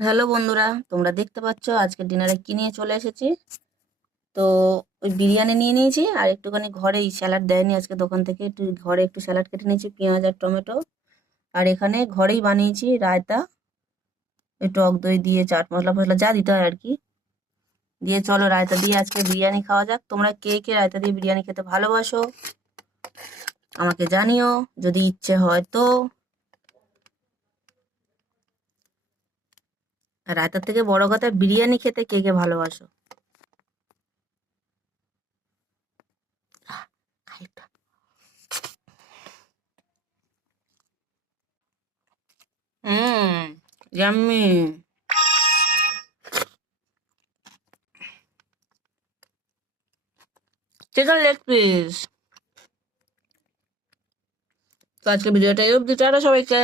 Hello বন্ধুরা, তোমরা দেখতে পাচ্ছ আজকে ডিনারে কি নিয়ে চলে এসেছি। তো ওই বিরিয়ানি নিয়ে নিয়েছি আর একটুখানি ঘরেই স্যালাড দেয়নি আজকে দোকান থেকে, একটু ঘরে একটু স্যালাড কেটে নিয়েছি, পেঁয়াজ আর টমেটো। আর এখানে ঘরেই বানিয়েছি রায়তা, ওই টক দই দিয়ে চাট মশলা ফসলা যা দিতে হয় আর কি দিয়ে। চলো রায়তা দিয়ে আজকে বিরিয়ানি খাওয়া যাক। তোমরা কে কে রায়তা দিয়ে বিরিয়ানি খেতে ভালোবাসো আমাকে জানিও, যদি ইচ্ছে হয় তো। আর রায়তার থেকে বড় কথা, বিরিয়ানি খেতে কে কে ভালোবাসো। খাই একটু। ইয়াম্মি। Chicken leg piece. তো আজকে ভিডিওটা এই অবধি, টাটা সবাইকে।